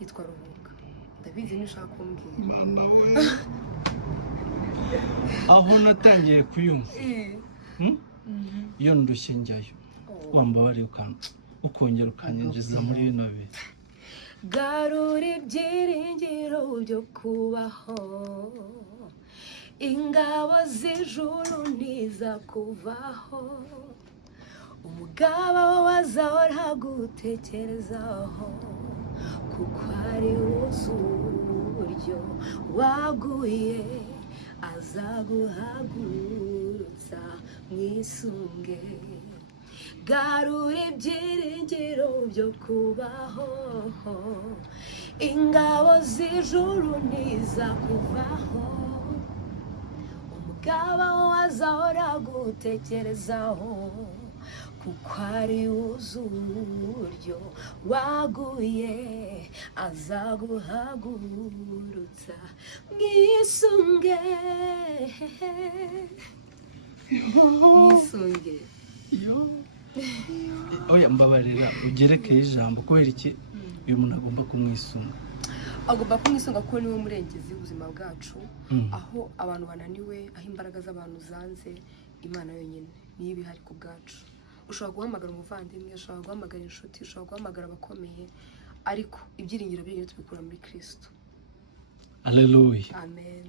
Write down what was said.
yitwa Ruhuka. Ndabizi nishaka kumbwira. Aho natangiye kuyumva iyo ndushye njyayo wambabari ukongera ukanyinjiza muri bino bihe. Garura ibyiringiro byo kubaho, ingabo z'ijuru ntizakuvaho, umugaba wazahora gutekerezaho, kuko ari uburyo waguye azaguhagurutsa mwisunge. Garura ibyiringiro byo kubaho, ingabo z'ijuru ntizakuvaho, umugaba wazahora gutekerezaho, kuko ari uburyo waguye azaguhagurutsa mwisunge. Mwisunge. Oya mbabarira ugerekeye ijambo kubera iki uyu muntu agomba kumwisunga? Agomba kumwisunga kuko niwe murengezi w'ubuzima bwacu. Aho abantu bananiwe, aho imbaraga z'abantu zanze, Imana yonyine niyo ibihari ku bwacu. Ushobora guhamagara umuvandimwe, ushobora guhamagara inshuti, ushobora guhamagara abakomeye, ariko ibyiringiro byanyu tubikura muri Kristo. Haleluya. Amen.